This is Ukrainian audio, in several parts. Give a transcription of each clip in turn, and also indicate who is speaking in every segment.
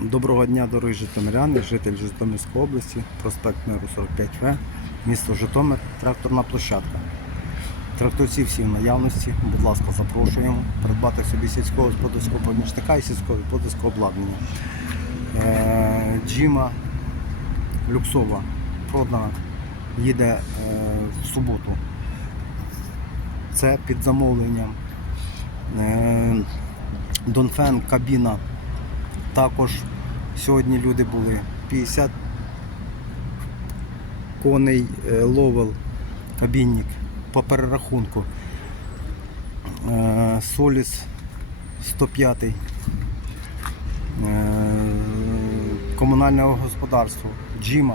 Speaker 1: Доброго дня, дорогі житомиряни, житель Житомирської області, проспект Миру 45В, місто Житомир, тракторна площадка. Тракторці всі в наявності, будь ласка, запрошуємо придбати собі сільського господарського помічника і сільського господарського обладнання. Е, Джима люксова продана, їде е, в суботу. Це під замовленням. Е, Донфен кабіна також сьогодні люди були 50 коней е, ловел, кабінник по перерахунку. Е, Соліс 105. е, Комунальне господарство, Джима.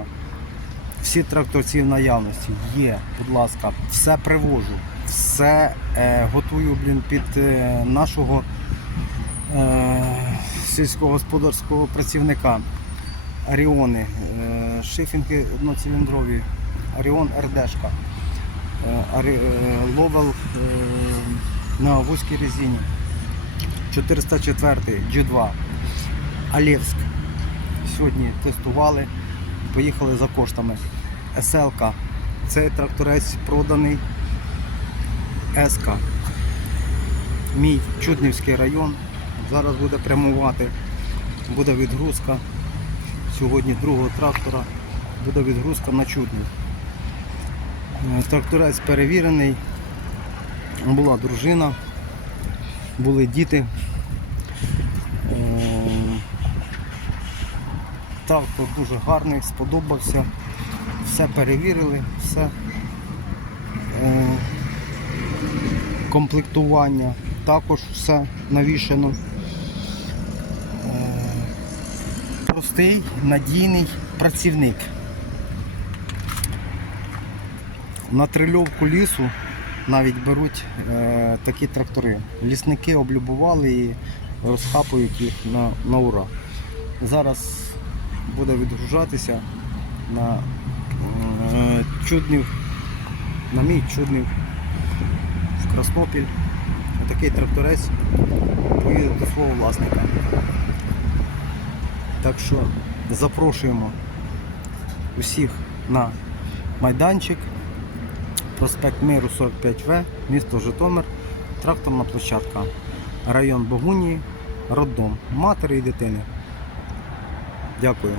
Speaker 1: Всі тракторці в наявності є, будь ласка, все привожу, все е, готую блін, під е, нашого сільськогосподарського працівника. Аріони, е, шифінги одноциліндрові, Аріон РДшка, е, е, Ловел на вузькій резині, 404 G2, Алєвськ. Сьогодні тестували, поїхали за коштами. СЛК. Цей тракторець проданий СК. Мій Чуднівський район. Зараз буде прямувати, буде відгрузка. Сьогодні другого трактора буде відгрузка на Чуднів. Е, Тракторець перевірений, була дружина, були діти. Е, Трактор дуже гарний, сподобався. Все перевірили, все. Е, Комплектування також все навішано. Е, Простий, надійний працівник. На трильовку лісу навіть беруть е, такі трактори. Лісники облюбували і розхапують їх на, на ура. Зараз буде відгружатися на е, чуднів, на мій чуднів в Краснопіль. Отакий тракторець поїде до свого власника. Так що запрошуємо усіх на майданчик, проспект Миру 45В, місто Житомир, тракторна площадка, район Богунії, роддом, матері і дитини. Дякую.